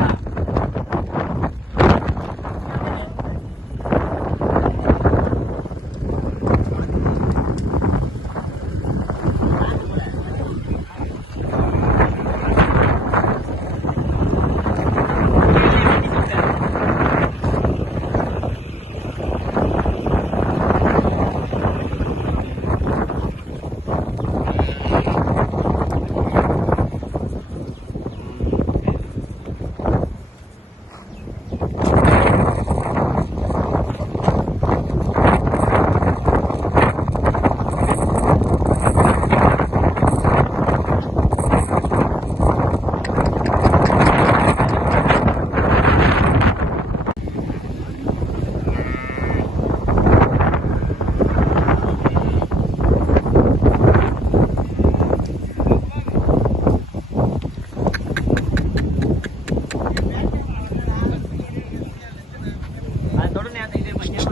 Ah! でいれば200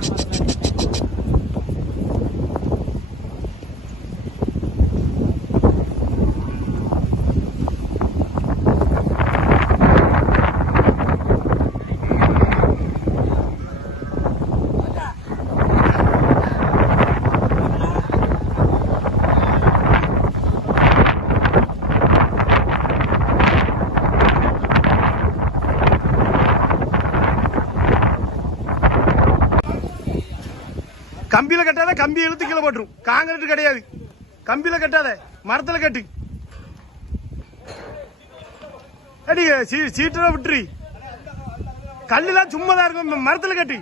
கம்பியில கட்டாத கம்பி இழுத்து கீழே போட்டுரும். காங்கிரீட் கிடையாது. கம்பியில கட்டாத. மரத்துல கட்டு. அடி சீ- விட்டுரு. கல்லுலாம் சும்மா தான் இருக்கும் மரத்துல கட்டு.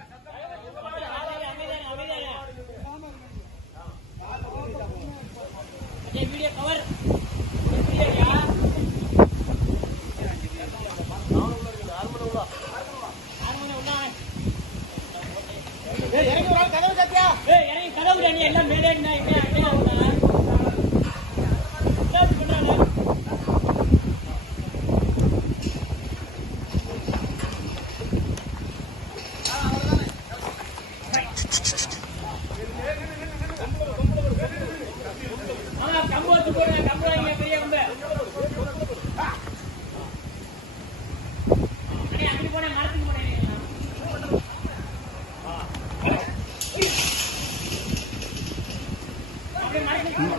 வீடியோ கதவு நீ எல்லாம் மேலே என்ன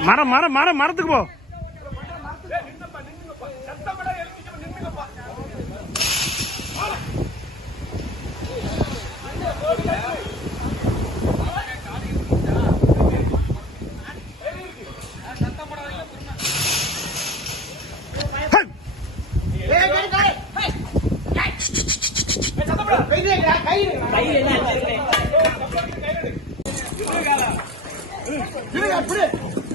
மரம் மரம் மரம் மரத்துக்கு போ கையில் என்ன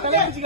இறங்கி